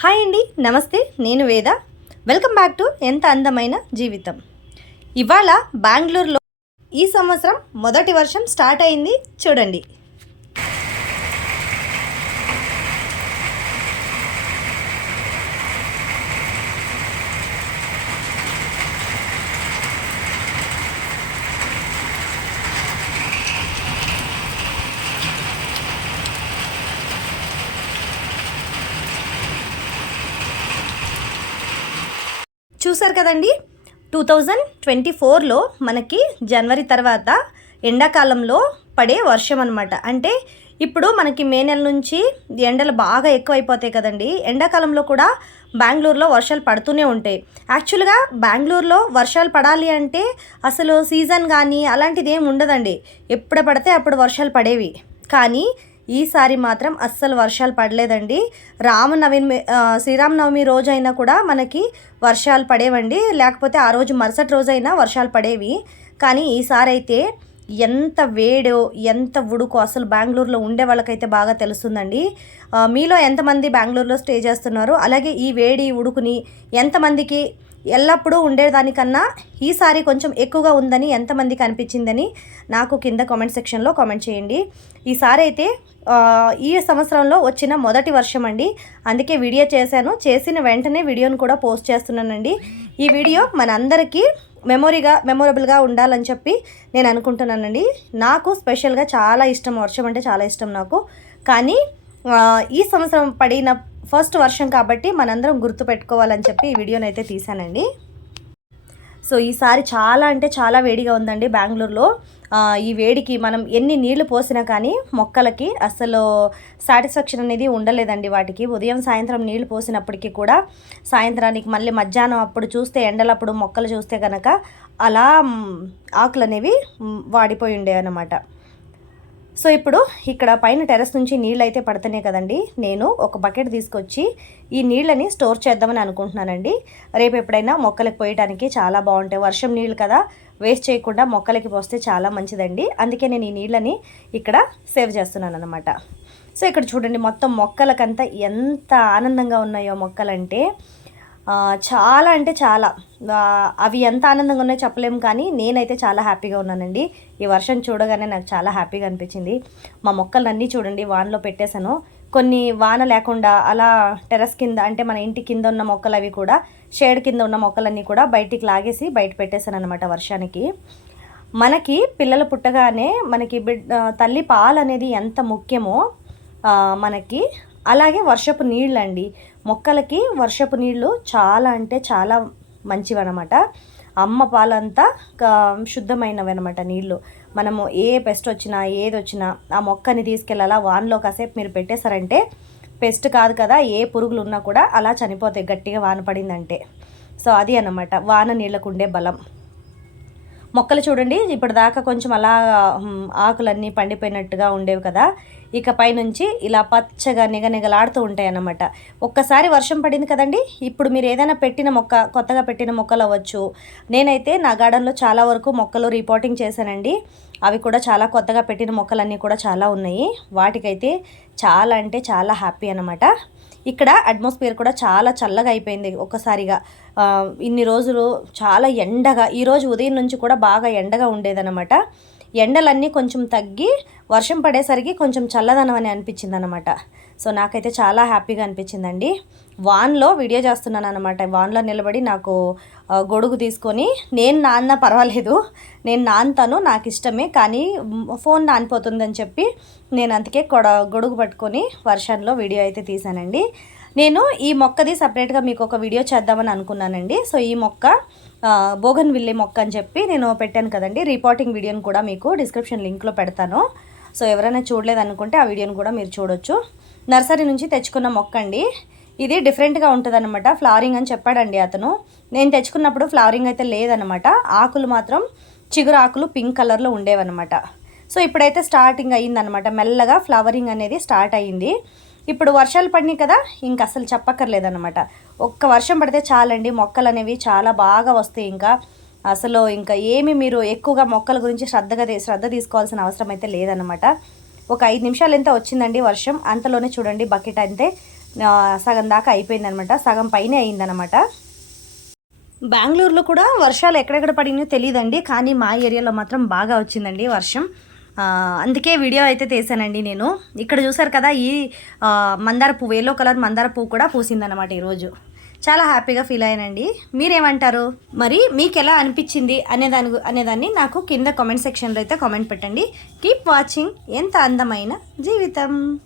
Hi అండి నమస్తే నేను వేద. వెల్కమ్ బ్యాక్ టు ఎంత అందమైన జీవితం. ఇవాళ బెంగళూరులో ఈ సంవత్సరం మొదటి వర్షం స్టార్ట్ అయింది చూడండి. చూసారు కదండి? టూ థౌజండ్ ట్వంటీ ఫోర్లో మనకి జనవరి తర్వాత ఎండాకాలంలో పడే వర్షం అనమాట అంటే ఇప్పుడు మనకి మే నెల నుంచి ఎండలు బాగా ఎక్కువైపోతాయి కదండి. ఎండాకాలంలో కూడా బెంగళూరులో వర్షాలు పడుతూనే ఉంటాయి. యాక్చువల్గా బెంగళూరులో వర్షాలు పడాలి అంటే అసలు సీజన్ కానీ అలాంటిది ఏమి ఉండదండి. ఎప్పుడు పడితే అప్పుడు వర్షాలు పడేవి. కానీ ఈసారి మాత్రం అస్సలు వర్షాలు పడలేదండి. రామనవమి శ్రీరామనవమి రోజైనా కూడా మనకి వర్షాలు పడేవండి. లేకపోతే ఆ రోజు మరుసటి రోజైనా వర్షాలు పడేవి. కానీ ఈసారి అయితే ఎంత వేడో ఎంత ఉడుకో అసలు బెంగళూరులో ఉండే వాళ్ళకైతే బాగా తెలుస్తుందండి. మీలో ఎంతమంది బెంగళూరులో స్టే చేస్తున్నారు అలాగే ఈ వేడి ఉడుకుని ఎంతమందికి ఎల్లప్పుడూ ఉండేదానికన్నా ఈసారి కొంచెం ఎక్కువగా ఉందని ఎంతమందికి అనిపించిందని నాకు కింద కామెంట్ సెక్షన్లో కామెంట్ చేయండి. ఈసారి అయితే ఈ సంవత్సరంలో వచ్చిన మొదటి వర్షం అండి. అందుకే వీడియో చేశాను. చేసిన వెంటనే వీడియోను కూడా పోస్ట్ చేస్తున్నానండి. ఈ వీడియో మనందరికీ మెమొరీగా మెమొరబుల్గా ఉండాలని చెప్పి నేను అనుకుంటున్నానండి. నాకు స్పెషల్గా చాలా ఇష్టం వర్షం అంటే చాలా ఇష్టం నాకు. కానీ ఈ సంవత్సరం పడిన ఫస్ట్ వర్షం కాబట్టి మనందరం గుర్తు పెట్టుకోవాలని చెప్పి ఈ వీడియోని అయితే తీశానండి. సో ఈసారి చాలా అంటే చాలా వేడిగా ఉందండి బెంగళూరులో. ఈ వేడికి మనం ఎన్ని నీళ్ళు పోసినా కానీ మొక్కలకి అసలు సాటిస్ఫాక్షన్ అనేది ఉండలేదండి వాటికి. ఉదయం సాయంత్రం నీళ్ళు పోసినప్పటికీ కూడా సాయంత్రానికి మళ్ళీ మధ్యాహ్నం అప్పుడు చూస్తే ఎండలప్పుడు మొక్కలు చూస్తే కనుక అలా ఆకులు అనేవి వాడిపోయి ఉండేవి అన్నమాట సో ఇప్పుడు ఇక్కడ పైన టెర్రస్ నుంచి నీళ్ళు అయితే పడుతున్నాయి కదండి. నేను ఒక బకెట్ తీసుకొచ్చి ఈ నీళ్ళని స్టోర్ చేద్దామని అనుకుంటున్నానండి. రేపు ఎప్పుడైనా మొక్కలకు పోయడానికి చాలా బాగుంటాయి. వర్షం నీళ్ళు కదా వేస్ట్ చేయకుండా మొక్కలకి పోస్తే చాలా మంచిదండి. అందుకే నేను ఈ నీళ్ళని ఇక్కడ సేవ్ చేస్తున్నాను అనమాట సో ఇక్కడ చూడండి మొత్తం మొక్కలకంతా ఎంత ఆనందంగా ఉన్నాయో మొక్కలంటే చాలా అంటే చాలా. అవి ఎంత ఆనందంగా ఉన్నాయో చెప్పలేము కానీ నేనైతే చాలా హ్యాపీగా ఉన్నానండి. ఈ వర్షం చూడగానే నాకు చాలా హ్యాపీగా అనిపించింది. మా మొక్కలన్నీ చూడండి వానలో పెట్టేశాను. కొన్ని వాన లేకుండా అలా టెర్రస్ కింద అంటే మన ఇంటి కింద ఉన్న మొక్కలు అవి కూడా షేడ్ కింద ఉన్న మొక్కలన్నీ కూడా బయటికి లాగేసి బయట పెట్టేశాను అనమాట వర్షానికి. మనకి పిల్లలు పుట్టగానే మనకి బిడ్ తల్లి పాలు అనేది ఎంత ముఖ్యమో మనకి అలాగే వర్షపు నీళ్ళు అండి మొక్కలకి వర్షపు నీళ్ళు చాలా అంటే చాలా మంచివి అనమాట అమ్మ పాలంతా క- శుద్ధమైనవి అనమాట నీళ్ళు. మనము ఏ పెస్ట్ వచ్చినా ఏది వచ్చినా ఆ మొక్కని తీసుకెళ్ళాలా వానలో కాసేపు మీరు పెట్టేశారంటే పెస్ట్ కాదు కదా ఏ పురుగులు ఉన్నా కూడా అలా చనిపోతాయి గట్టిగా వాన పడిందంటే. సో అది అనమాట వాన నీళ్ళకు ఉండే బలం. మొక్కలు చూడండి ఇప్పటిదాకా కొంచెం అలా ఆకులన్నీ పండిపోయినట్టుగా ఉండేవి కదా. ఇక పైనుంచి ఇలా పచ్చగా నిగనిగలాడుతూ ఉంటాయి అన్నమాట ఒక్కసారి వర్షం పడింది కదండి ఇప్పుడు మీరు ఏదైనా పెట్టిన మొక్క కొత్తగా పెట్టిన మొక్కలు అవ్వచ్చు. నేనైతే నా గార్డెన్లో చాలా వరకు మొక్కలు రిపోర్టింగ్ చేశానండి. అవి కూడా చాలా కొత్తగా పెట్టిన మొక్కలన్నీ కూడా చాలా ఉన్నాయి. వాటికైతే చాలా అంటే చాలా హ్యాపీ అనమాట ఇక్కడ అట్మాస్ఫియర్ కూడా చాలా చల్లగా అయిపోయింది ఒక్కసారిగా. ఇన్ని రోజులు చాలా ఎండగా ఈరోజు ఉదయం నుంచి కూడా బాగా ఎండగా ఉండేదన్నమాట. ఎండలన్నీ కొంచెం తగ్గి వర్షం పడేసరికి కొంచెం చల్లదనం అని అనిపించింది అనమాట సో నాకైతే చాలా హ్యాపీగా అనిపించిందండి. వాన్లో వీడియో చేస్తున్నాను అనమాట వాన్లో నిలబడి నాకు గొడుగు తీసుకొని నేను నాన్న పర్వాలేదు. నేను నాన్తాను నాకు ఇష్టమే కానీ ఫోన్ నానిపోతుందని చెప్పి నేను అందుకే కొడ గొడుగు పట్టుకొని వర్షంలో వీడియో అయితే తీశానండి. నేను ఈ మొక్కది సపరేట్గా మీకు ఒక వీడియో చేద్దామని అనుకున్నానండి. సో ఈ మొక్క బోగన్ విల్లే మొక్క అని చెప్పి నేను పెట్టాను కదండి. రిపోర్టింగ్ వీడియోని కూడా మీకు డిస్క్రిప్షన్ లింక్లో పెడతాను. సో ఎవరైనా చూడలేదనుకుంటే ఆ వీడియోని కూడా మీరు చూడొచ్చు. నర్సరీ నుంచి తెచ్చుకున్న మొక్క అండి ఇది డిఫరెంట్గా ఉంటుంది అనమాట ఫ్లవరింగ్ అని చెప్పాడండి అతను. నేను తెచ్చుకున్నప్పుడు ఫ్లవరింగ్ అయితే లేదనమాట ఆకులు మాత్రం చిగురు ఆకులు పింక్ కలర్లో ఉండేవన్నమాట. సో ఇప్పుడైతే స్టార్టింగ్ అయ్యిందనమాట మెల్లగా ఫ్లవరింగ్ అనేది స్టార్ట్ అయ్యింది. ఇప్పుడు వర్షాలు పడినాయి కదా ఇంక అసలు చెప్పక్కర్లేదన్నమాట. ఒక్క వర్షం పడితే చాలండి మొక్కలు అనేవి చాలా బాగా వస్తాయి ఇంకా. అసలు ఇంకా ఏమి మీరు ఎక్కువగా మొక్కల గురించి శ్రద్ధగా శ్రద్ధ తీసుకోవాల్సిన అవసరం అయితే లేదనమాట ఒక ఐదు నిమిషాలు ఎంత వచ్చిందండి వర్షం? అంతలోనే చూడండి బకెట్ అంతే. సగం దాకా అయిపోయిందనమాట సగం పైనే అయిందనమాట బెంగళూరులో కూడా వర్షాలు ఎక్కడెక్కడ పడినాయో తెలియదండి కానీ మా ఏరియాలో మాత్రం బాగా వచ్చిందండి వర్షం. అందుకే వీడియో అయితే తీసానండి నేను. ఇక్కడ చూసారు కదా ఈ మందార పువ్వు ఎల్లో కలర్ మందార పువ్వు కూడా పూసిందనమాట ఈరోజు. చాలా హ్యాపీగా ఫీల్ అయ్యానండి. మీరేమంటారు? మరి మీకు ఎలా అనిపించింది అనేదాని అనేదాన్ని నాకు కింద కామెంట్ సెక్షన్లో అయితే కామెంట్ పెట్టండి. Keep watching. ఎంత అందమైన జీవితం.